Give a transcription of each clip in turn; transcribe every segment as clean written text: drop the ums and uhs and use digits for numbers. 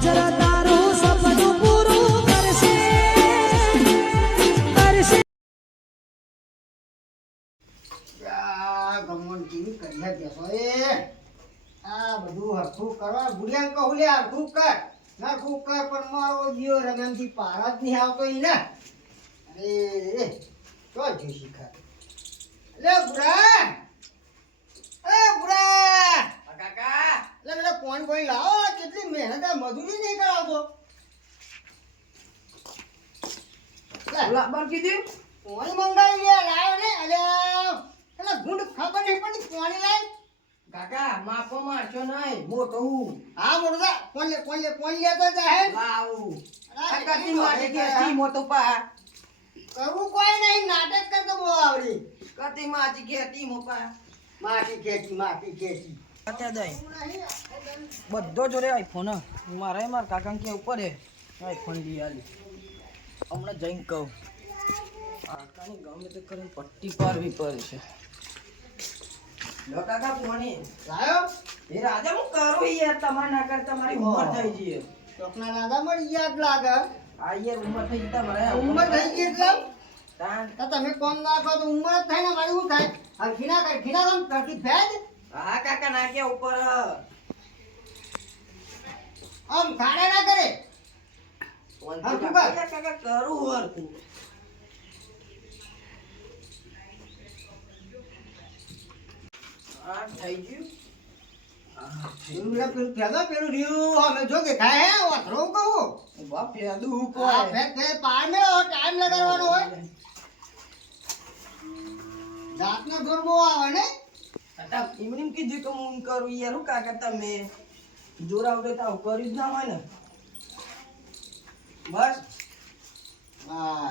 Future તારું સપનું પૂરું કરશે કરશે ગમન કેવી કરી દેશો એ આ બધું હરખું કરવા ભૂલ્યા કહું લે હરખું કર પણ મારો જીઓ રમણથી પાર જ નહીં આવતો ઈ ને અરે તો જો શીખા લે બુરા એ બુરા કાકા લે કોણ કોઈ લાવો કેટલી મહેનત આ મજૂરી નહીં કરાવતો લાબર કીધું કોણ મંગાવી લે લાવ્યો ને અલે ગુંડ ખબર નહીં પડી કોણ લાય કાકા માપો મારશો નહીં મોટો હું હા મોટા કોણ લેતો જાય લાવું અરે, કાકા માટે કે તી મોટો પા કરવું કોઈ નહીં નાટક કરતો બહુ આવડી કતી માજી કે તી મોપા માટી ખેતી અત્યારે દઈ બધો જોડે આઈફોન મારા કાકા કે ઉપર હે આઈફોન લઈ આલી હમણાં જઈને કહું કાકાની ગમે તે કરીને પટ્ટી પાડવી પડે છે લો કાકા પોણી લાયો એ રાજા હું કરું યાર તમારે ના કર તમારી ઉંમર થઈ ગઈ ચોકના દાદા મળી યાદ લાગે આ યાર ઉંમર થઈ ગઈ તમારે ઉંમર થઈ ગઈ એટલે તાન તો તમે કોમ નાખો તો ઉંમર જ થાય ને મારી શું થાય ખીના કામ કરતી ફેજ હા કાકા નાખ્યા ઉપર આમ ખાડે ના કરે હા કાકા કરું હરખું આ થઈ ગયું પેલું રહ્યું અમે જો કે ખાય હે વાથરો કહું બાપ પેદું આ કોઈ ફેક ફેક પાર ને ટાઈમ લગાડવાનો હોય જાતનો જોર બહુ આવે ને એમની કીધું કે હું કરું યાર હું કાકા તમે જોર આવતો તો આવું કર્યું જ ના હોય ને બસ હા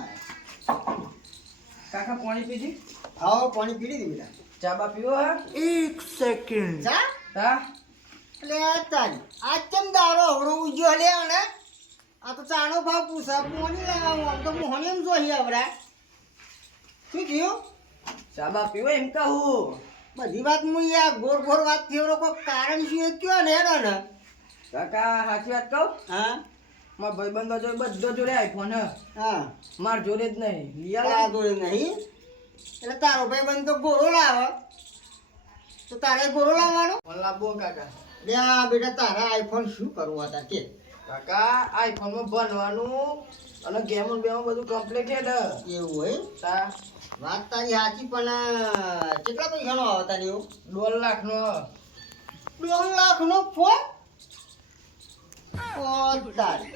કાકા પાણી પીધી આવો પાણી પીડી દી બેટા ચા બા પીવો હા જા હા એટલે તારી આ ચમ દારો હવડો ઉજ્યો લે ને આ તો ચાનો ભાવ પૂછા પોણી લાવવાનું આમ તો મોહની એમ જોઈ આવડા શું થયું ચા બા પીવો એમ કહું બધી વાત હું યાર ગોર વાત થયો કોઈ કારણ શું એ કયો ને હેડો ને કાકા સાચી વાત કહું હા મારા ભાઈબંધો જોડે બધો જોડે આઈફોન હા માર જોડે જ નહીં લિયા આ જોડે નહીં એટલે તારો ભાઈ બંધ તો ગોરો લાવે તો તારે ગોરો લાવવાનો ફોન લાવો કાકા લે બેટા તારા આઈફોન શું કરવું હતા કે કાકા આઈફોન માં ભણવાનું અને ગેમ બેમ બધું કમ્પ્લીટ હે એવું હોય તા વાત તારી સાચી પણ કેટલા પૈસાનો આવે તારી એવું 2 લાખ નો 2 લાખનો ફોન ઓ તારી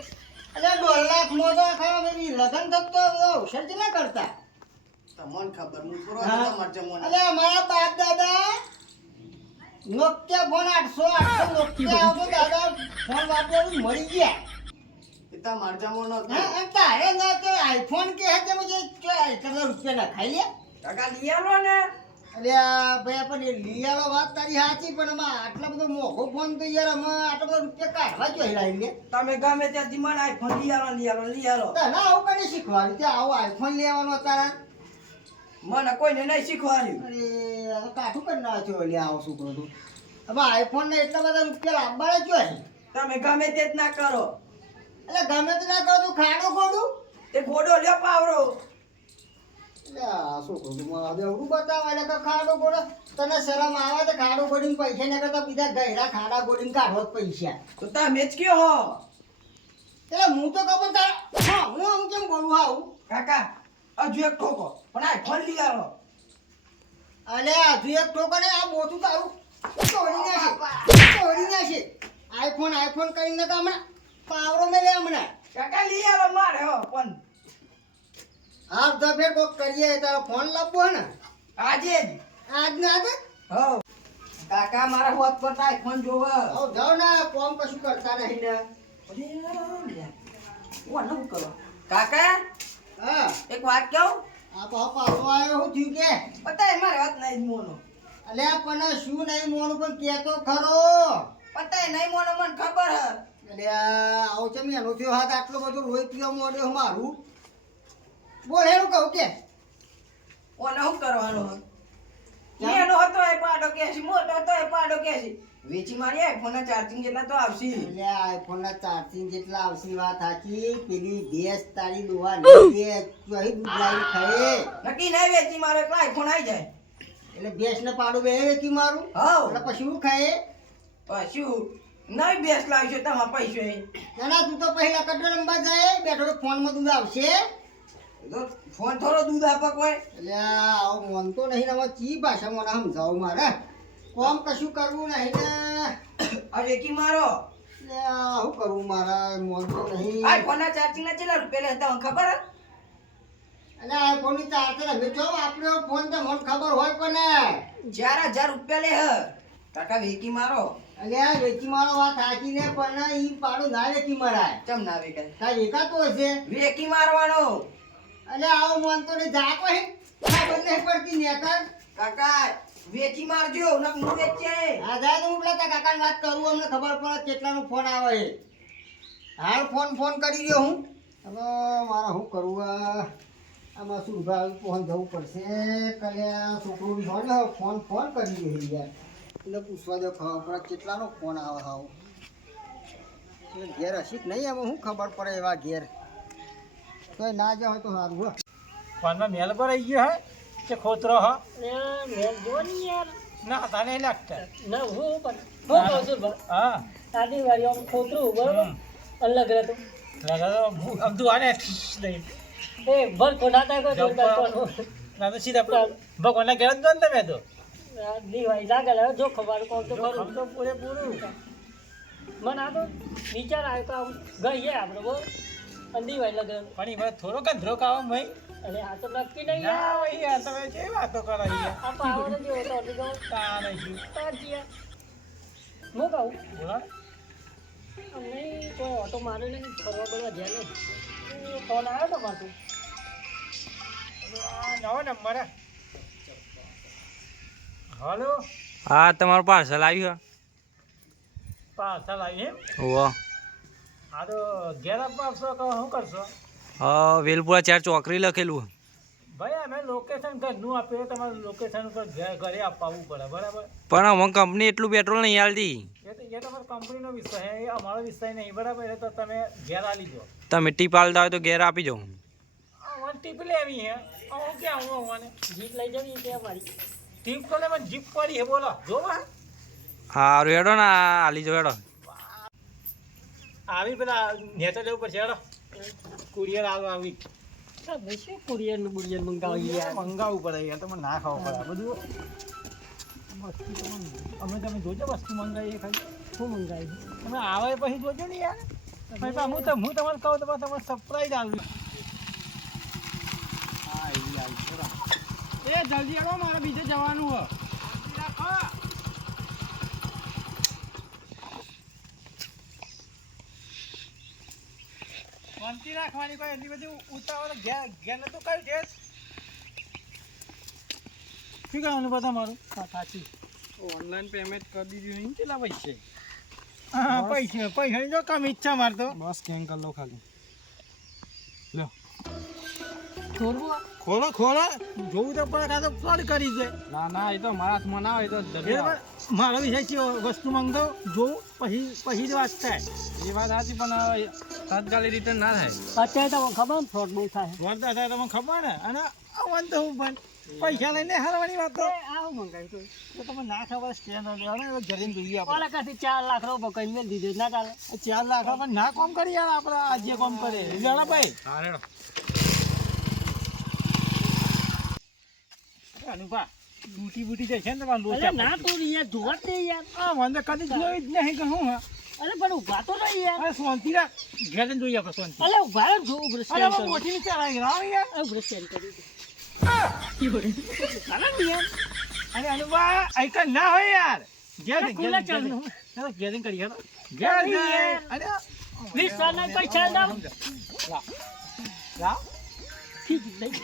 અરે 2 લાખમાં તો આખા ભાઈ લગન થતો અવસર જ ના કરતા તમને ખબર હું થોડો હા. તમાર જમવાનો અરે અમારા બાપ દાદા નોકિયા ફોન 800 નોકિયા આવતો દાદા ફોન વાપરવું મળી ગયા પિતા માર જમવાનો હા અને તારે ના તો આઈફોન કે હે તે મુજે કેટલા રૂપિયા ના ખાઈ લે કાકા લિયાલો ને અરે આ ભાઈ પણ એ લીયાલો વાત તારી સાચી પણ આમાં આટલા બધો મોઘો ફોન તો યાર આમાં આટલા બધા રૂપિયા કાઢવા જોઈએ લાવી લે તમે ગમે ત્યાંથી મને આઈફોન લિયાલો તને આવું કને શીખવાડ્યું તે આવો આઈફોન લેવાનો તારા મને કોઈને નહીં શીખવાડ્યું અરે આ તો કાઠું કરી નાખ્યો લે આવો છોકરો તું હવે આઈફોન ને એટલા બધા રૂપિયા લાવવાના જોઈએ તમે ગમે તે જ ના કરો એટલે ગમે તે ના કહું તું ખાડો ખોડું તે ઘોડો લ્યો પાવરો એટલે આ છોકરો તું મારા બેવડું બતાવે એટલે કે ખાડો ખોડો તને શરમ આવે તો ખાડો ખોડીને પૈસા ના કરતા બીજા ગયડા ખાડા ખોડીને કાઢો જ પૈસા તો તમે જ કયો હો એટલે હું તો કહું તારા હા હું આમ કેમ બોલું આવું કાકા હજુ એક ઠોકો પણ આઈફોન લિયાલો અલે હજુ એક ઠોકરે આ મોટું તારું તોડી નાખે આઈફોન કરીને તો હમણાં પાવરો મેલે હમણાં કાકા લિયાલો મારે હો પણ હાફ ધફેર કોક કરીએ તારો ફોન લાવવો હે ને આજે જ આજ ને આજે હો કાકા મારા હોત પર આઈફોન જોવે આવ જાઓ ને કોમ કશું કરતા નહીં ને ઓનું કરો કાકા હા એક વાત કહું આ પાછો આવ્યો હું થયું કે પતાય મારે વાત નહીં મોનો અલે પણ શું નહીં મોનું પણ કેતો ખરો પતાય નહીં મોનો મને ખબર હે અલે આવો છે મેં એનો થયો હાથ આટલો બધો રોઈ પીવા મોડ્યો મારું બોલ એનું કહું કે ઓને શું કરવાનું એનો હતો એ પાડો કેસી મોટો હતો એ પાડો કેસી વેચી મારી આઈફોન ના ચાર્જિંગ જેટલા તો આવશે. એટલે આઈફોન ના ચાર્જિંગ જેટલા આવશે વાત સાચી. પેલી ભેંસ તારી દોવા નહીં દે તો અહીં દૂધ લાવી ખાય. નક્કી નહીં વેચી મારો એટલે આઈફોન આવી જાય. એટલે ભેંસ ને પાડું બે વેચી મારું હાઉ. એટલે પછી શું ખાય? પાછું નહીં બેસ લાવશો તમારા પૈસો એ. નાના તું તો પહેલા કટરો રમવા જાય બેઠો તો ફોન માં દૂધ આવશે. તો ફોન થોડો દૂધ આપે કોઈ. એટલે આવો મન તો નહીં ને હવે ચી ભાષા મને સમજાવું મારે. કોમ કશું કરવું નહીં ને આ વેચી મારો. એટલે શું કરવું મારા મન તો નહીં. આઈફોન ના ચાર્જિંગ ના કેટલા રૂપિયા લેતા તમને ખબર હે? એટલે આઈફોન ની ચાર્જર હવે જો આપણે ફોન તો મને ખબર હોય પણ 4,000 રૂપિયા લે હ. કાકા વેચી મારો. એટલે આ વેચી મારો વાત સાચી ને પણ ઈ પાડો ના વેચી મરાય. ચમ ના વેચાય? કાંઈ વેચાતો હશે. વેચી મારવાનો. એટલે આવો મન તો ને જા કોઈ ખબર નહીં પડતી ને કર. કાકા વેચી મારજો નક નું વેચે. હા જાય તો હું પેલા તારા કાકાને વાત કરું અમને ખબર પડે કેટલાનો ફોન આવે છે. હાલ ફોન કરી રહ્યો હું. હવે મારે શું કરવું આમાં શું ફોન જવું પડશે. કલ્યા છોકરું બી હોય ને ફોન કરી રહ્યો યાર. એટલે પૂછવા દો ખબર પડે કેટલાનો ફોન આવે હાવ. ઘેર હશી કે નહીં આમાં શું ખબર પડે એવા ઘેર તો ના જાય તો સારું હો. ફોનમાં મેલ પર આવી ગયો હે કે ખોતરો હ મેલ જો ને યાર ના તને લાગતા ના હું પણ હું કહું છું બસ હા આની વાળી આમ ખોતરું બરોબર અલગ રહેતું લગા આમ તું આને લઈ એ ભર કોનાતા કોઈ જોરદાર કોનો ના તો સીધા ભગવાનના ઘેર જ દો ને તમે તો દિવાળી લાગે હવે જો ખબર કોણ તો આમ ખરું તો પૂરેપૂરું મને આ તો વિચાર આવ્યો તો આમ ગઈએ આપણે બોલ અને દિવાળી લગે પણ એ મને થોડો ગંધરો કાવો મય અરે આ તો નક્કી નહીં ના યાર ભાઈ યાર તમે જે વાતો કરો યાર આ પાવર જેવો તો અડી ગયો તા નહીં સાચી યાર હું કહું બોલો અમને કોઈ ઓટો મારે નહીં ફરવા બરવા જ્યાં નહીં ફોન આવ્યો તો મારું આ નવો નંબર હે હલો હા તમારું પાર્સલ આવ્યું પાર્સલ આવી એમ ઓહો આ તો ઘેર આપવા આપશો કે શું કરશો વેલપુરા 4 ચોકરી લખેલું ભાઈ અમે લોકેશન ઘરનું આપીએ તમારે લોકેશન ઉપર ઘરે અપાવવું પડે બરાબર પણ અમને કંપની એટલું પેટ્રોલ નહીં આલતી એ તમારો કંપનીનો વિષય છે એ અમારો વિષય નહીં બરાબર એ તો તમે ઘેર આલી દો તમે ટીપ આલતા હોય તો ઘેર આપી જાઉં મને ટીપ લેવી હે હું ક્યાં હું મને જીપ લઈ જવી છે અમારી ટીપ તો લે મને જીપ પડી હે બોલો જો સારું હેડો ને આલી જાઓ હેડો આવી પેલા નેતા જવું પડશે હેડો કુરિયર આવી ભાઈ શું કુરિયર મંગાવી યાર મંગાવવું પડે યાર તમે ના ખાવું પડે આ બધું વસ્તુ અમે તમે જોજો વસ્તુ મંગાવીએ ખાલી શું મંગાવી તમે આવે પછી જોજો ને યાર પછી હું તમને કહું તો તમારે સરપ્રાઈઝ આવ્યું હા એ આવી એ જલ્દી આવો મારે બીજે જવાનું હો રાખો શાંતિ રાખવાની કોઈ એટલી બધી ઉતાવળ ઘેર નતું કયું છે શું કરવાનું બધા મારું સાચી ઓનલાઈન પેમેન્ટ કરી દીધું નહીં કેટલા પૈસે હા પૈસાની જો કમ ઈચ્છા માર તો બસ સ્કેન કરી લો ખાલી લો ખોલો જોવું તો પડે કાં તો ફ્રોડ કરી દે ના એ તો મારા હાથમાં ના હોય તો મારો વિષય છે વસ્તુ મંગાવ જોઉં પછી જ વાત થાય એ વાત સાચી પણ તાત્કાલિક રિટર્ન ના થાય અત્યારે તો ખબર ને ફ્રોડ બહુ થાય ફ્રોડ થાય તમને ખબર ને અને આવવાનું તો હું પણ પૈસા લઈને હારવાની વાત તો આવું મંગાવ્યું તો તમે ના ખબર સ્કેન જરીને જોઈએ આપણે ઓલા કાથી 4 લાખ રૂપિયા કઈ મેળ દીધો ના ચાલે 4 લાખ પણ ના કોમ કરી યાર આપણે આ જે કોમ કરે લેડા ભાઈ હા રેડો અનુપા બૂટી જાય છે ને તમારું અરે ના તો યાર જોવા તે યાર હા મને કદી જોઈ જ નહીં કે હું હા અરે પણ ઉભા તો રહી યાર અરે શાંતિ રાખ ઘેર જઈને જોઈએ આપણે શાંતિ અરે ઉભા રહો જો ઉભરે અરે સ્કેન હું કરી મોટી નીચે આવી રાવ યાર ઉભરે સ્કેન કરી કારણ યાર અરે અનુપા આઈકન ના હોય યાર ઘેર ખુલ્લા ચાલુ ઘેર કરી યાર ઘેર અરે 20 ના પૈસા દાવ રાવ ઠીક લઈ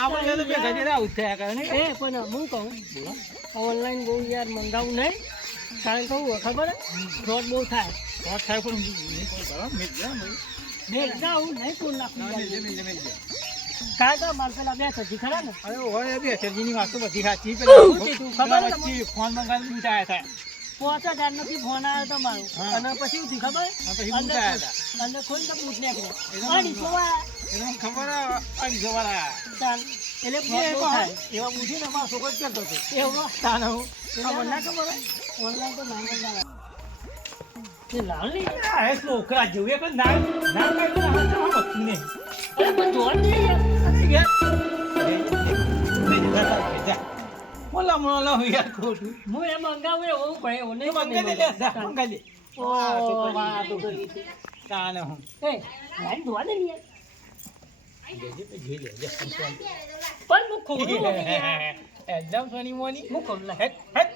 આપણે તો બે ગજે આવું થયા કરે ને એ પણ હું કહું ઓનલાઈન બહુ યાર મંગાવું નહીં કારણ કહું ખબર ફ્રોડ બહુ થાય વાત થાય પણ મેં મેં જાઉં નહીં કોણ નાખું કાંઈ તો મારે પેલા બે સબ્જી ખરા ને અરે ઓય બે ચરજીની વાત તો બધી સાચી શું કીધું? પેલા ખબર છે વચ્ચે ફોન મંગાવી બુટાયા હતા 5000 નથી ફોન આવ્યો તમારો હા. અને પછી શું થયું ખબર પછી અંદર બુટાયા હતા અંદર ખોલી તો બૂટ નીકળ્યો એનો અઢી જોવા એટલે મને ખબર આ જવાના તાન એટલે ફોન બહુ થાય એવા બુધી ને અમારો છોકરો જ કરતો હતો એવો તાને હું મને ના ખબર ઓનલાઈન તો નામ જ ના આવે. એ લાલ નહીં આ એ છોકરા જેવું એક નામ કાઢ્યું ને આ વસ્તુ નહીં અરે પણ જોવા જ નહીં યાર. અરે ગયા મોલા મોલા હું યાર ખોટું હું એ મંગાવું એવું પડે એવું નહીં મંગાઈ દે લે જા, મંગાઈ દે ઓહ, વાહ, તો કરી છે. તાને હું એ લાઈન જોવા દે ને યાર. જોઈ લે પણ હું ખોલું નથી યાર. એકદમ સોની મોની હું ખોલું લા. હેટ હેટ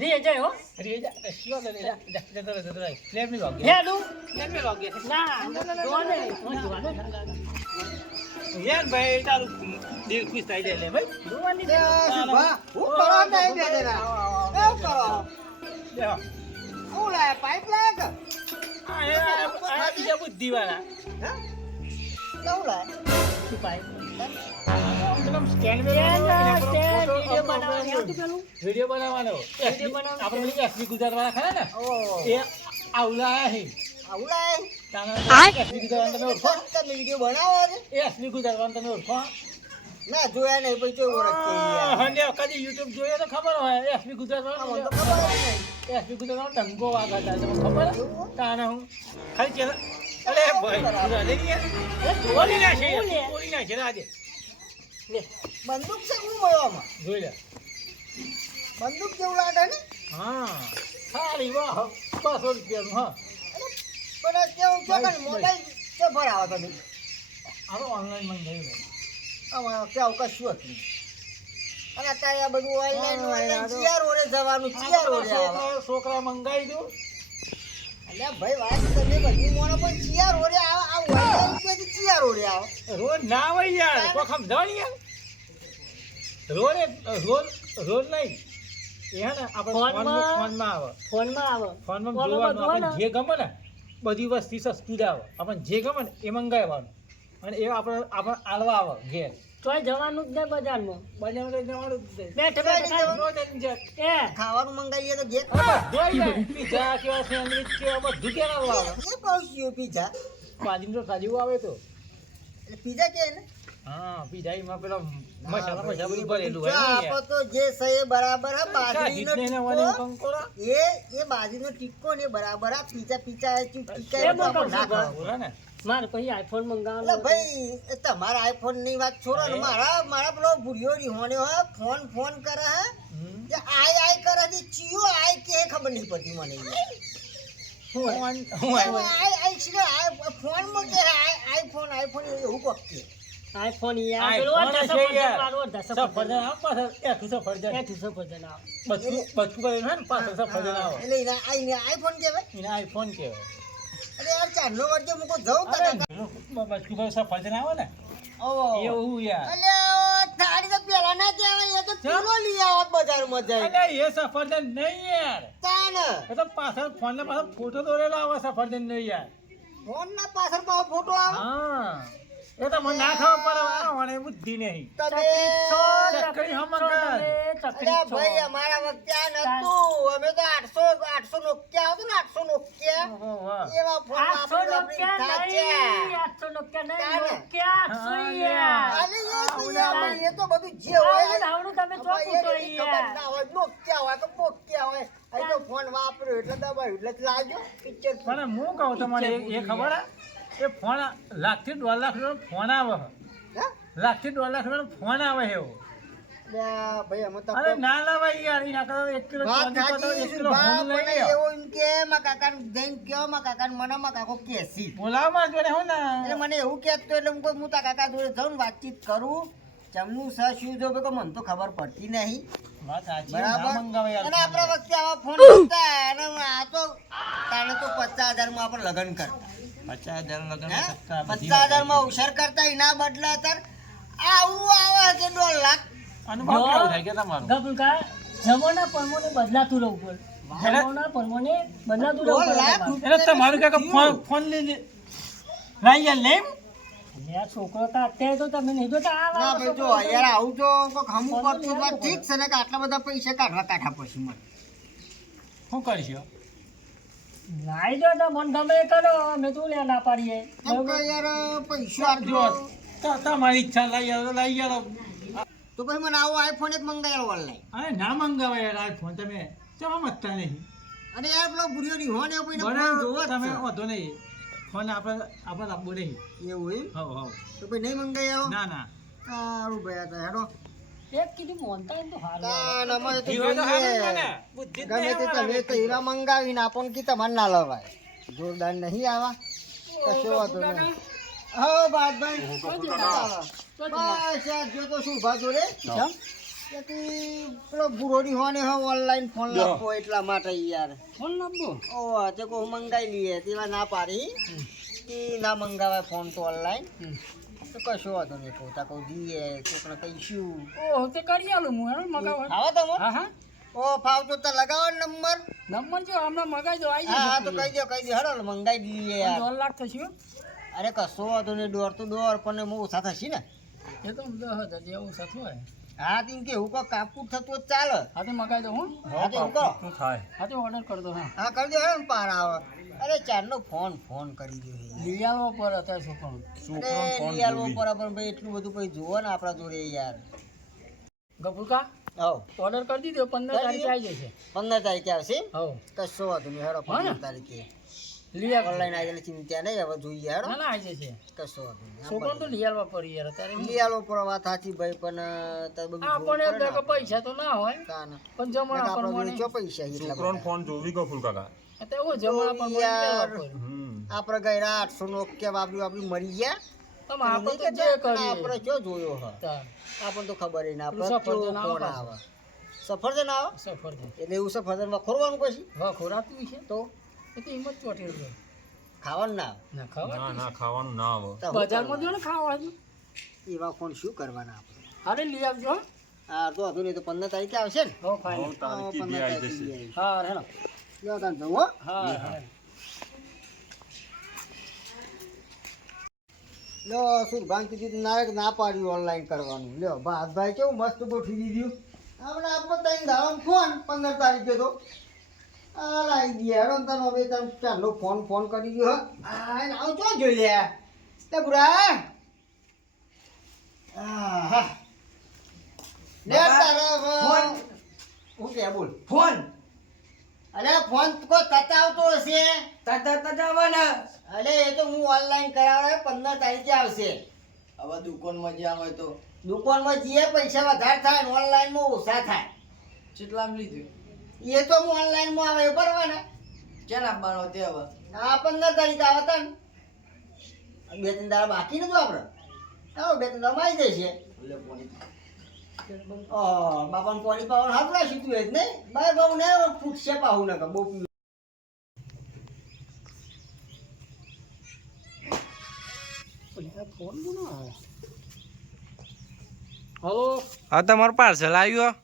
લઈ જાય હો. અરે જા શિયો લે જા જા જતો લે લેબ ની લોગ યા દઉં? લેબ ની લોગ ના, જોવા દે. હું જોવા દે. યાર ભાઈ તારું દિલ ખુશ થઈ જાય લે ભાઈ જોવાની એ શિલ્પા, હું કરો ને એ બે જણા? એવું કરો? લે હું લાયા? પાઇપ લાયા કે? આ બીજા બુદ્ધિવાળા હે? કેવું લાયા? શું પાય? પેલા સ્કેન વિડીયો બનાવવાની આવતી પેલું? વિડિયો બનાવવાનો વિડીયો બનાવવાનો. આપણે પેલી એસબી ગુજરાતવાળા ખરા ને ઓહો. એ આવલા હે આવું લાયા? તાના એસબી ગુજરાતવાળા તમે ઓળખો તમે વિડીયો બનાવો છે? એ એસબી ગુજરાતવાળા તમે ઓળખો ના જોયા નહીં પછી કેવું ઓળખતી યાર? હંડે કદી યુટ્યુબ જોઈએ તો ખબર હોય એસબી મને તો ગુજરાતવાળા ખબર જ નહીં. એસબી ગુજરાતવાળા ટંગો વાગતા તમને ખબર તાના હું ખાલી ચેલા અરે ભાઈ પૂરા લઈ ગયા બોલી નાખે બોલી નાખે આજે બંદૂક છે હું મળવામાં જોઈ લે બંદૂક જેવું લાગે ને હા સારી વાહ 500 રૂપિયાનું હા પણ આ કેવું છો કે મોબાઈલ કે ભરાવો તમે આ ઓનલાઈન મંગાવ્યું આમાં કેવું કશું હતું અને અત્યારે આ બધું ઓનલાઈન ચિયાર ઓરે જવાનું ચિયાર ઓરે આવે છોકરા મંગાવી દઉં અલ્યા ભાઈ વાત તમે બધી મોનો પણ ચિયાર ઓરે આવે આ ઓનલાઈન કે ચિયાર ઓરે આવે રોજ ના હોય યાર કોઈ સમજાવ યાર રોજ રોજ નહીં એ હે ને આપણે ફોનમાં આવે ફોનમાં આવે. ફોનમાં ઓલો જોવાનું બધું આપણે ને. જે ગમે ને બધી વસ્તી સસ્તું જ આવે આપણને જે ગમે ને એ મંગાવવાનું અને એ આપણે આલવા આવે ઘેર તોય જવાનું જ નહીં બજારમાં. બજારમાં લઈ જવાનું જ નહીં. બેઠે બેઠે ખાલી. રોજ જ જાય. એ ખાવાનું મંગાવીએ તો ઘેર જોઈ જાય. પીઝા કેવા સેન્ડવિચ કેવા બધું ઘેર આલવા આવે એ પહોંચ્યો પીઝા બાજરીનો સાજીવો આવે તો એટલે પીઝા કે ને હા પીઝા એમાં પેલો મસાલા બધું ભરેલું હોય જો ને આપો તો જે છે એ બરાબર હા બાજરીનો ટીક્કો કંકોડા એ બાજરીનો ટીક્કો ને બરાબર આ પીઝા પીઝા એ ટીક્કા બહુ આપણે ના કહું છું. ખાવાનું. બોલા ને મારે પછી આઈફોન એટલે મંગાવવાનો. ભાઈ એ તમારા આઈફોન ની વાત છોડો ને મારા પેલો ભૂરિયો રીહોણ્યો હે ફોન કરે હે હમ. કે આઈ કરે છે ચિયો આઈ કે ખબર નહીં પડતી મને હું આવ્યો આઈ છે ફોન માં કે આઈફોન એવું કોક કે આઈફોન યાર આઈફોન પેલો આ છે સફરજન યાર. વાળો, આ સફરજન. સફરજન આવે પાછળ એઠું સફરજન એથી સફરજન આવે. બચકું કરેલું હોય ને પાછળ સફરજન આવે એટલે એના આઈફોન કહેવાય એને આઈફોન કહેવાય અરે યાર ચાંદલો વળજો મૂકો જવું અરે કદાચ બચકું કરેલું સફરજન આવે ને ઓહો એવું યાર અલે તારી તો પેલા ના કહેવાય એ તો કિલો લઈ આવત બજારમાં જઈ અરે એ સફરજન નહીં યાર તાન એ તો પાછળ ફોન ને પાછળ ફોટો દોરેલો આવે સફરજન નહીં યાર ફોન ના પાછળ પાછો ફોટો આવે હા એ તો મને ના ખબર પડે મને બુદ્ધિ નહીં તમે ચકરી હમણાં અરે ભાઈ અમારા વખતે આ નતું અમે તો 800 નોકિયા હતું ને 800 નોકિયા એવા ફોન 800 વાપરી નોકિયા સાચા નહીં, 800 નોકિયા નહીં, નોકિયા 800 યાર. અરે એ ભાઈ, એ તો બધું જે હોય ને આવડું તમે હવે ચોખ્ખું તો એની ખબર યાર. ના હોય નોકિયા હોય કે પોકિયા હોય અહીં તો ફોન વાપર્યો એટલે દબાવ્યું એટલે જ લાગ્યો પિક્ચર પણ હું કહું તમારે એ ખબર હે? એ ફોન લાખથી 1.5 લાખ રૂપિયાનો ફોન આવે હે લાખથી 1.5 લાખ રૂપિયાનો ફોન આવે એવો લે ભાઈ અમે તો અરે ના લાવાય યાર એના કરતા 1 કિલો વાત ચાંદી સાચી પતો 1 કિલો બા, હોમ લઈ મને લ્યો એવું એમ કે મારા કાકાને જઈને કહો મારા કાકાને મને મારા કાકો કહેશી બોલાવ માં જોડે હો ને એટલે મને એવું કહેતો એટલે હું તારા કાકા જોડે જાઉં ને વાતચીત કરું જમનું છે શું જો કે મને તો ખબર પડતી નહીં વાત સાચી બરાબર ના મંગાવે યાર અને આપણા વખતે આવા ફોન હતા અને આ તો તાણે તો 50,000 માં આપણે લગ્ન કરતા 50,000 લગન હે? કરતા બધી 50,000 માં હોશિયાર કરતા એના બદલે અત્યારે આવું આવે કે 1.5 લાખ અનુભવ કેવો થાય કે તમારો ગબુકા, જમાના પ્રમાણે બદલાતું રહેવું પડે. જમાના પ્રમાણે બદલાતું રહેવું 1.5 લાખ પડે. એટલે તમારું કાકા ફોન લઈ લે લાઈ યાર લેમ અને આ છોકરો તો અત્યારે તો તમે નહીં જોતા આ ના લાવો ભાઈ જો યાર આવું તો કોક હમું કરતું વાત ઠીક છે ને કે આટલા બધા પૈસા કાઢા પછી મને શું કરશો લાઈ દો તો મન ગમે એ કરો અમે તો લે ના પાડીએ એમ કે યાર પૈસા જો આટલો તમારી ઈચ્છા લઈ આવો તો લઈ આવો તો પછી મને આવો આઈફોન એક મંગાવ્યો ઓનલાઈન અરે ના મંગાવે યાર આઈફોન તમે ચા મતતા નહીં અને યાર પેલો ભૂર્યો રીહો ને કોઈ બરાબર ફોન જોવો જ તમે છે. વાંધો નહીં ફોન આપણે આપવું નહીં એવું એમ હવ હવ તો પછી નહીં મંગાવ્યો ના ના સારું ભાઈ આ તો હેડો એક કીધું મોનતા હોય ને તો હારું તાન અમારે તો જીવો તો હારું જ જોઈએ. ને. બુદ્ધિ જ ગમે નહીં તે અમારે. તમે તો હીરા મંગાવીને આપણ કી તમારે ના લવાય જોરદાર નહીં આવા કશો વાંધો નહીં હો બાદભાઈ બસ આ જો તો શું ભાજો રે પેલો બુરોડી હોને હવે ઓનલાઈન ફોન લાવવો એટલા માટે યાર ફોન લાવવો ઓ તે કો મંગાઈ લઈએ તેવા ના પાડી કે ના મંગાવાય ફોન તો ઓનલાઈન તો કશો વાંધો નહીં પોતા કહું દઈએ કોકને કહીશું ઓહો તે કરી આલું હું હેડો મગાવો આવો તમે હા હા ઓ ફાવતો તો લગાવો ને નંબર નંબર જો હમણાં મગાઈ દો આવી હા જશે હા તો કહી દો હેડો મંગાઈ દઈએ યાર 2 લાખ થશે હો. અરે કશો વાંધો નહીં દોર તો દોર પણ એમાં ઓછા થશે ને એ તો 10,000 જેવું થતું હોય હા તેમ કે હું કોઈ કાપકૂપ થતું જ ચાલે હા તે મગાઈ દો હું હા તો એવું કરો હા તે ઓર્ડર કરી દો હા હા કરી દો હેડો ને પાર આવે અરે ચારનો ફોન કરી દો લઈ આવવો પર અત્યારે છોકરો અરે લિયાલવો પર પણ ભાઈ એટલું બધું પછી જોવો ને આપણા જોડે યાર ગફુરકા હવ ઓર્ડર કરી દીધો 15 તારીખે આવી જશે 15 તારીખે આવશે હવ કશો વાંધો નહીં હેડો હા ને? 15 તારીખે લઈ આવ ઓનલાઈન આવી ચિંતા નહીં હવે જોઈએ હેડો ના ના આવી જશે કશો વાંધો નહીં છોકરો તો લઈ આવવા પડી યાર અત્યારે હું- લિયાલો પર વાત સાચી ભાઈ પણ તાર બધું જોવું આપણને પડે ને કે પૈસા તો ના હોય તાને. પણ જમણા આપણા જોડે પ્રમાણે ચો પૈસા એટલા બધા. ફોન જોવી ગયો ફૂલ કાકા અત્યારે હું જમણા પ્રમાણે લઈ યાર. આવવા પડે. આપણે ગયરા 800 નો કે બાબરી મરી ગયા તમે આપણે તો નહીં જે કહેતા, કરીએ આપણે ચો જોયો હ તાર. આપણને તો ખબર ય ના પેલું આપણે કેવો સફરજન આવે ફોન પાછું. આવે સફરજન આવે સફરજન એટલે એવું સફરજન માં ખોરવાનું પછી હા ખોરાતું છે તો એ તો હિંમત ચોટી રહ્યો ખાવાનું ના આવે. ના ખાવા ના ના ખાવાનું ના આવે તો હું બજારમાં જો ને ખાવા કરવાનું? એવા ફોન શું કરવાના આપણે હારે લઈ આવજો હો. હા તો હતું નહીં તો 15 તારીખે આવશે ને હો ફાઈન નવ તારીખે 15 બી આવી તારીખે જશે બી આવી. હા હેલો લ્યો તાન જવું હો. હા હા લ્યો સુરભાન કીધું ના પાડ્યું ઓનલાઈન કરવાનું લ્યો ભાઈ કેવું મસ્ત ગોઠવી દીધું આપણે આપણે ત્રણ દાડો ફોન 15 તારીખે તો આ લાવી દઈએ હેડો ને તને હવે તને ચાલો ફોન કરી દો હા આવ ચો જોઈ લે તે બુરા હા લે તારા ફોન હું કે બોલ ફોન અરે ફોન કો તતા આવતો હશે તજાવાના અરે એ તો હું ઓનલાઈન કરાવે 15 તારીખે આવશે હવે દુકાનમાં જ્યાં હોય તો દુકાનમાં જે પૈસા વધારે થાય ને ઓનલાઈનમાં ઓછા થાય કેટલામાં લીધું એ તો હું ઓનલાઈનમાં આવે એ ભરવાના ક્યાં આપવાનો તે હવે આ 15 તારીખે આવે તન 2-3 દાડા બાકી નતું આપણે આવો 2-3 દાડા આવી જશે એટલે પોણી બાપાને પાણી પાવાનું હાથ રાખ્યું તું જ નહીં બાય બહુ ને ફૂટશે પાવું ને બહુ પીવું. ફોન કોનો આવે હલો હા તમારું પાર્સલ આવ્યું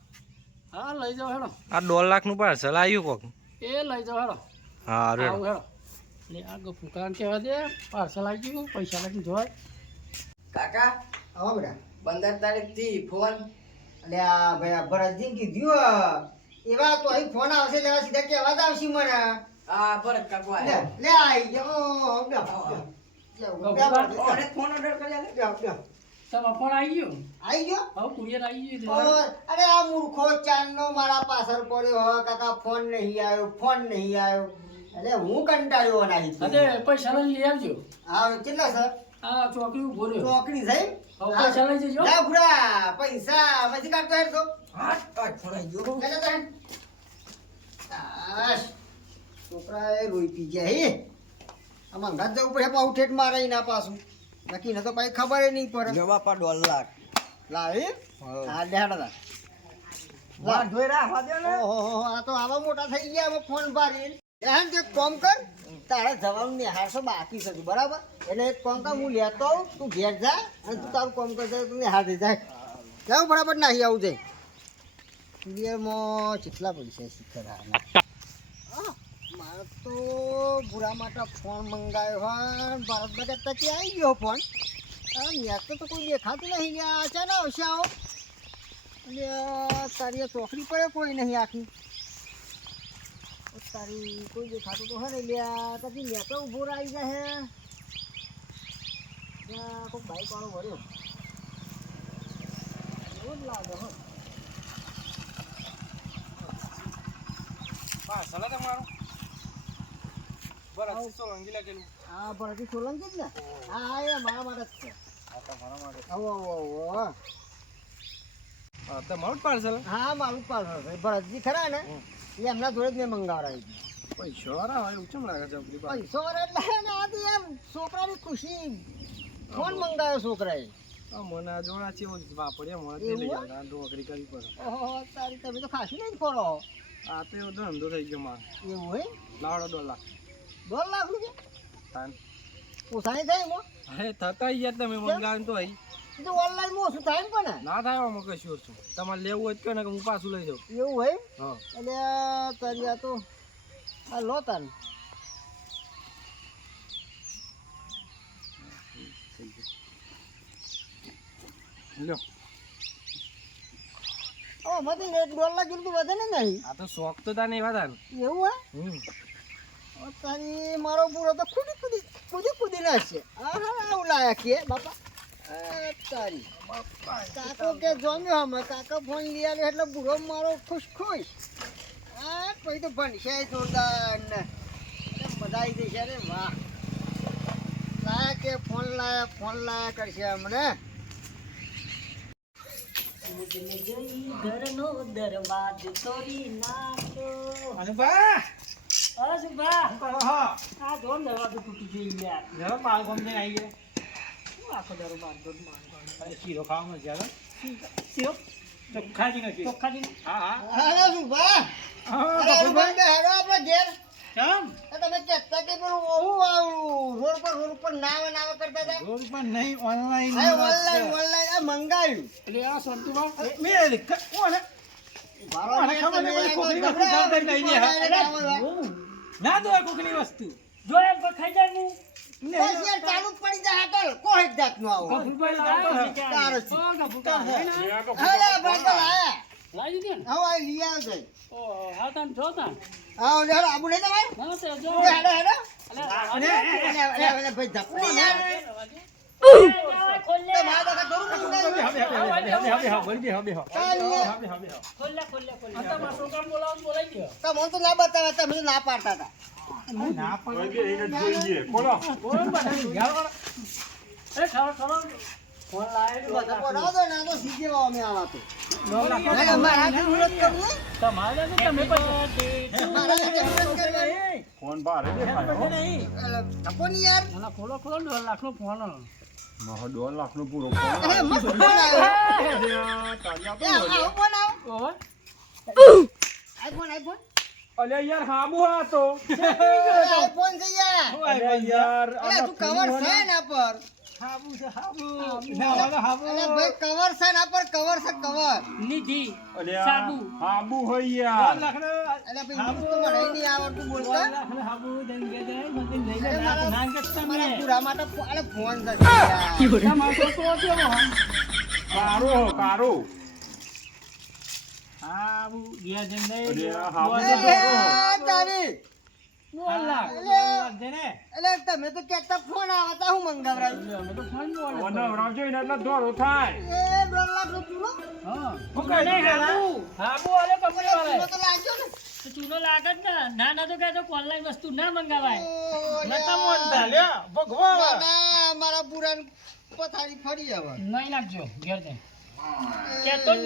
હા લઈ જાઓ હેડો આ 2 લાખનું પાર્સલ આવ્યું કોક એ લઈ જાઓ હેડો હા આવું રેડો હેડો એટલે આ ગફુરકાને કહેવા દે પાર્સલ આવી ગયું પૈસા લખી જોવાય કાકા આવો બેટા 15 તારીખ થી ફોન એટલે આ ભાઈ આ ભરતજી કીધું એવા તો અહીં ફોન આવશે લેવા સીધા કહેવા જ આવશે મને આ ભરત કાકો લે આયા લે આઈ ગયો બે ફોન ઓર્ડર કર્યા લે તમારો ફોન આવી ગયો આઈ ગયો હવે કુરિયર આવી ગયું અરે આ મૂર્ખો ચાંદનો મારા પાછળ પડ્યો હો કાકા ફોન નહીં આવ્યો એટલે હું કંટાળ્યો નાહી અરે પૈસા લઈ આવજો હા કેટલા સર આ ચોકડી ઉભો રહ્યો ચોકડી થઈ હવે પૈસા લઈ જજો લે ભુરા પૈસા પછી કાઢતો હેડ તો હા ફોન ગયો લે લે આશ છોકરાએ રોઈ પી ગયા હે આમાં ઘાત જવું પડે પાછું ઠેઠ મારે ના પાછું નક્કી ન તો પછી ખબર નહીં પડે જવા પા 2 લાખ લાવી હા લેડા વાત જોઈ રાખવા દે ને ઓહો આ તો આવા મોટા થઈ ગયા હવે ફોન ભારી એમ તે કોમ કર તારા જવાનું નિહાળશો બાકી છે તું, બરાબર એટલે એક કોમ કર હું લેતો આવું તું ઘેર જા અને તું તારું કોમ કરજે તું નિહાળી જાય કેવું બરાબર નાહી આવું જાય કુરિયરમાં કેટલા પૈસા શીખરા મારે તો ભૂરા માટે ફોન મંગાવ્યો હોય ભારત બજાર તકી આવી ગયો ફોન આ નેટ તો કોઈ દેખાતું નહીં લ્યા ચાલો આવશે આવો એટલે તારી આ ચોકડી પડે કોઈ નહીં આખી તારી કોઈ દેખાતું તો હે ને લ્યા તારી નેટ ઊભો આવી જાય કોઈ બાઈક વાળો વળ્યો એવું જ લાગે હો પાર્સલ તમારું બરાબર સોલંકી લાગેલું હા ભરતી સોલંકી જ ને હા એ મારા માટે જ છે તમારા માટે આવો તમારું પાર્સલ હા મારું પાર્સલ છે ભરતજી ખરા ને એ એમના જોડે જ મેં મંગાવડાવી પૈસા વાળા હોય એવું ચમ લાગે છે આપણી પાસે પૈસો એટલે ને આથી એમ છોકરાની ખુશી ફોન મંગાવ્યો છોકરાએ મને આ જોડા છે વાપર્યા મને તે લઈ આવ્યા નોકરી કરવી પડે ઓહો તારી તમે તો ખાસી નહીં ફોડો આ તો એવો ધંધો થઈ ગયો મારો એવું હોય લાવડો $2 લાખ 2 લાખ રૂપિયા તાન પોસાણી થાય એમાં અરે થતા યાર તમે મંગાવીને તો અહીં એ તો ઓનલાઈન માં ઓછું થાય ને પણ ના થાય આમાં કશું ઓછું તમારે લેવું હોય તો કહો ને કે હું પાછું લઈ જાઉં એવું હોય હા એટલે તારી આ તો આ લો તાન લ્યો ઓ મતે $1 લાખ જેટલું વધે ને નહીં આ તો શોખ તો તા નહીં વાતા એવું હોય ઓ તારી મારો પૂરો તો કૂદી નાખશે હા આવું લાયા કે બાપા તારી કાકો કે જોમ્યો અમે કાકા ફોન લઈ આવ્યો એટલે બુરો મારો ખુશ પછી તો ભણશે જોરદાર ને મજા આવી જશે રે વાહ લાયા કે ફોન લાયા કરશે અમને ઘરનો દરવાજો તોડી નાખ્યો અને બા અરે બા હા આ જો દરવાજો તૂટી ગઈ યાર જરા બાળ ગમને આવી ગયા શું આખો દારો બાર અરે શીરો ખાવાનું છે શીરો ચોખ્ખાજી નથી ચોખ્ખાજી હા હાલો શું બા અરે રૂબન બે હેડો આપણે ઘેર કેમ તમે કહેતા કે પેલું ઓહું આવું રોડ પર નાવે કરતા હતા રોજ પણ નહીં ઓનલાઈન ઓનલાઈન આ મંગાવ્યું એટલે આ સંતુબા મેં કોને ખબર નહીં કોકની વસ્તુ ચાલતી નહીં ના દો કોકની વસ્તુ જો એમ ખાઈ જાય હું બસ યાર ચાલુ જ પડી જાય હાટલ કોઈ જ જાતનું આવું તારો છે. અરે ભાઈ તો લાયા લાવી દે ને હવે આ લઈ આવ્યો છે ઓ હા તને જો તને હા લે આબુ નહીં તમારે હા તે જો હેડો અલે ભાઈ ધપડી યાર ખોલ લે તમારા તો કદરું ખોલ લે આ તમારા છોકરાને બોલાવી દો તમને તો ના બતાવે તમે તો ના પાડતા હતા ના પણ બોલો અરે ખરો ફોન લાવી બધા બોલાવો તો ના તો સીધે અમે આવા તો $2 લાખ મારાથી વિરોધ કરવું હોય? તમારે તો તમે પછી મારાથી વિરોધ કરવો હોય? ફોન ભારે દેખાય નહીં એટલે થપ્પો નહીં યાર ના ખોલો $2 લાખનો ફોન મારો $2 લાખનો પૂરો અરે મસ્ત ફોન આવ્યો આવો ફોન આવો ઓહો આઈફોન અલે યાર હાબુ હા તો આઈફોન છે યાર અલે યાર અરે તું કવર છે ના પર હાબુ છે હાબુ ના હાબુ અરે ભાઈ કવર છે ના પર કવર છે કવર નિધિ અલ્યા સાબુ હાબુ હોય 2 યાર લાખનો અરે ભાઈ હું તો મને નહીં આવડતું બોલતા હાબુ દંગે દે મને લઈને અરે મારા- નાન કરતા મારા મેં પૂરા માટે અરે ફોન છે યાર. તમારો છોકરો છે કારો હાબુ ગયા જઈને અલ્યા હાબુ એ તારી $2 લાખ એટલે તમે તો કહેતા ફોન આવતા હું મંગાવરાયું અમે તો ફોન બોલે નવરાવજો એને એટલે દોડો થાય એ 2 લાખ નું ચૂલો હા હું કહી દઉં હાબુ આલે કંપની ચૂલો વાળા તો લાગ્યો ને તો ચૂનો લાગે જ ને ના તો કહેતો ઓનલાઈન વસ્તુ ના મંગાવાય નતા મોનતા લ્યો ભગવા ના, મારા પુરાણ પથારી ફરી આવે નહીં નાખજો ઘેર જઈને કહેતો જ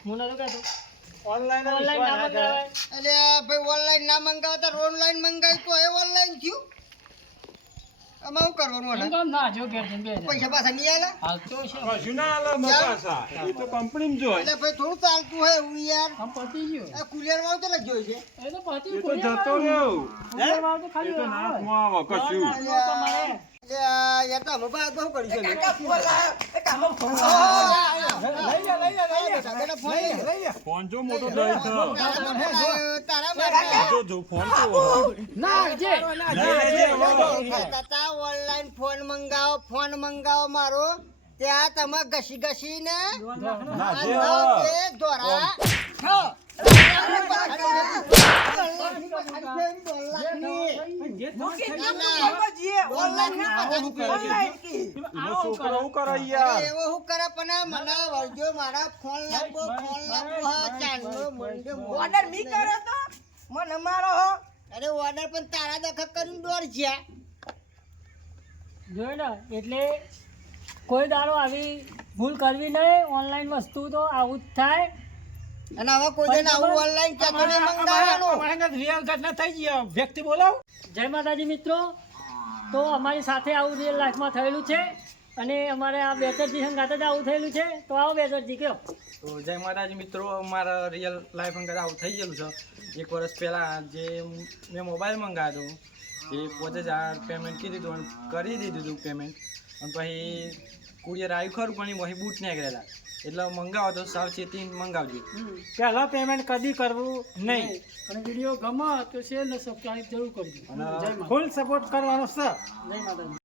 હું નતો કહેતો ઓનલાઈન ઓનલાઈન ના મંગાવાય એટલે ભાઈ ઓનલાઈન ના મંગાવતા ઓનલાઈન મંગાવી તો એ ઓનલાઈન થયું આમાં શું કરવાનું એમ મને કહો ના જો ઘેર જઈને બે પૈસા પાછા નહીં આલે હાલ તો છે કશું ના આલે મપાસા એ તો કંપનીમાં જોય એટલે ભાઈ થોડું ચાલતું હોય એવું યાર આમ પતી ગયું આ કુલિયર વાળો તો લખ્યો છે એ તો પતી એ તો જતો રહ્યો કુલિયર વાળો તો એ ખાલી તો નાકમાં આવે કશું તમારે તે યાર તો અમે બહાર બહુ કરી છે કાકા ફોન લાયો એ કાકા ફોન ફોન જો મોટો દઈ છે તારા માટે જો ફોન તો ઓનલાઈન ફોન મંગાવો મારો ત્યાં તમે ઘસી ઘસીને દોરા શું કરે યાર એવો હું કરે પણ મને વળજો મારા ફોન લાગો હા ચાંદલો મંડે ઓર્ડર મી કર્યો તો મને મારો હો અરે ઓર્ડર પણ તારા દખત કરીને દોર જ્યા જોઈ ને એટલે કોઈ દાડો આવી ભૂલ કરવી નહીં. ઓનલાઈન વસ્તુ તો આવું જ થાય. અને હવે કોઈ દિન આવું ઓનલાઈન ક્યાં નહીં મંગાવવાનું રિયલ ઘટના થઈ ગઈ વ્યક્તિ બોલાવ. જય માતાજી મિત્રો. તો અમારી સાથે આવું રિયલ લાઈફમાં થયેલું છે અને અમારે આ બેચરજી સંગાતે જ આવું થયેલું છે. તો આવો બેચરજી કયો. તો જય માતાજી મિત્રો, મારા રિયલ લાઈફ અંગત આવું થઈ ગયેલું છે. 1 વર્ષ પહેલાં જે મેં મોબાઈલ મંગાવ્યો એ 5000 પેમેન્ટ કીધું હતું અને કરી દીધું હતું પેમેન્ટ. અને પછી કુરિયર આવ્યું ખરું પણ એ બૂટ નીકળેલા. એટલે મંગાવો તો સાવચેતી મંગાવજો. પહેલા પેમેન્ટ કદી કરવું નહીં. અને વિડીયો ગમે તો શેર ને સબસ્ક્રાઇબ જરૂર કરજો. અને ફૂલ સપોર્ટ કરવાનો છે. જય માતાજી.